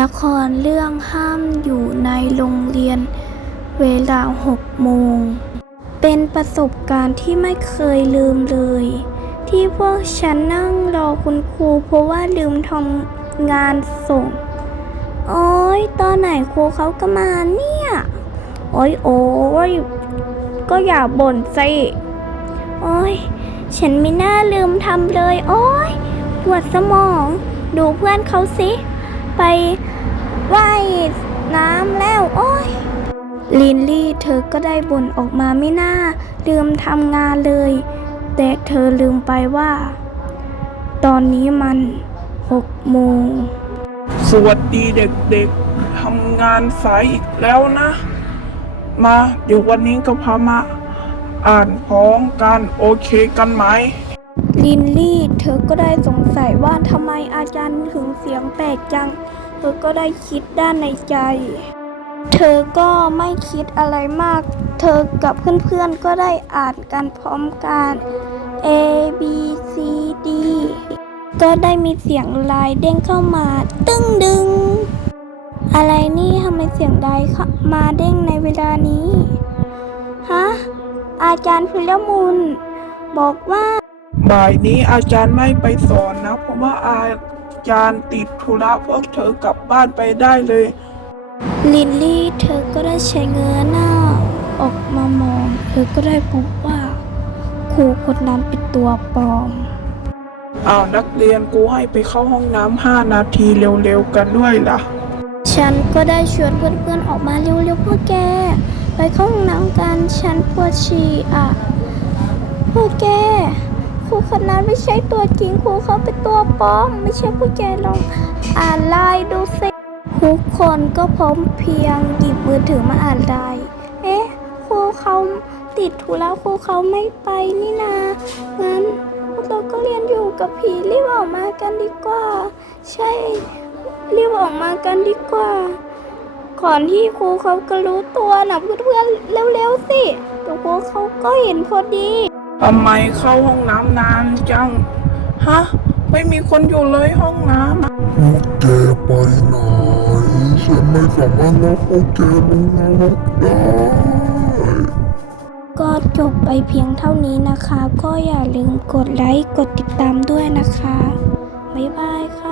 ละครเรื่องห้ามอยู่ในโรงเรียนเวลาหกโมง เป็นประสบการณ์ที่ไม่เคยลืมเลย ที่พวกฉันนั่งรอคุณครูเพราะว่าลืมทำงานส่ง โอ้ยตอนไหนครูเขาก็มาเนี่ย โอ้ยโอ้ยก็อย่าบ่นสิโอ้ยฉันไม่น่าลืมทำเลย โอ้ยปวดสมอง ดูเพื่อนเขาสิ ไปว่ายน้ำแล้ว โอ้ย ลินลี่เธอก็ได้บ่นออกมาไม่น่าลืมทำงานเลย แต่เธอลืมไปว่า ตอนนี้มันหกโมง สวัสดีเด็กๆทำงานสายอีกแล้วนะ มาเดี๋ยววันนี้ก็พามาอ่านพร้อมกันโอเคกันไหม ลินลี่เธอก็ได้สงสัยว่าทำไมอาจารย์ถึงเสียงแปลกจัง เธอก็ได้คิดด้านในใจ เธอก็ไม่คิดอะไรมาก เธอกับเพื่อนๆก็ได้อ่านกันพร้อมกัน A B C D ก็ได้มีเสียงลายเด้งเข้ามา ตึ้งดึง อะไรนี่ทำไมเสียงใดเข้ามาเด้งในเวลานี้ฮะอาจารย์พิรมุนบอกว่า บ่ายนี้อาจารย์ไม่ไปสอนนะ เพราะว่าอาจารย์ติดธุระพวกเธอกลับบ้านไปได้เลย ลินลี่เธอก็ได้ใช้เงยหน้า ออกมามอง เธอก็ได้พบว่าครูคนนั้นเป็นตัวปลอม อ้าวนักเรียนกูให้ไปเข้าห้องน้ำห้านาทีเร็วๆกันด้วยล่ะ ฉันก็ได้ชวนเพื่อนๆออกมาเร็วๆพวกแก ไปเข้าห้องน้ำกัน ฉันปวดฉี่อะ พวกแกครูคนนั้นไม่ใช่ตัวจริงครูเขาเป็นตัวปลอม ไม่ใช่พวกแกลองอ่านไลน์ดูสิ ทุกคนก็พร้อมเพรียงหยิบมือถือมาอ่านไลน์เอ๊ะครูเขาติดธุระครูเขาไม่ไปนี่นา งั้นพวกเราก็เรียนอยู่กับผีรีบออกมากันดีกว่า ใช่ รีบออกมากันดีกว่า ก่อนที่ครูเขาก็รู้ตัวนะเพื่อนๆเร็วๆสิเดี๋ยวครูเขาก็เห็นพอดีทำไมเข้าห้องน้ำนานจัง ฮะ ไม่มีคนอยู่เลยห้องน้ำอะพวกแกไปไหน ฉันไม่สามารถรับโอแกลงนรกได้ ก็จบไปเพียงเท่านี้นะคะ ก็อย่าลืมกดไลค์ กดติดตามด้วยนะคะ บ๊ายบายค่ะ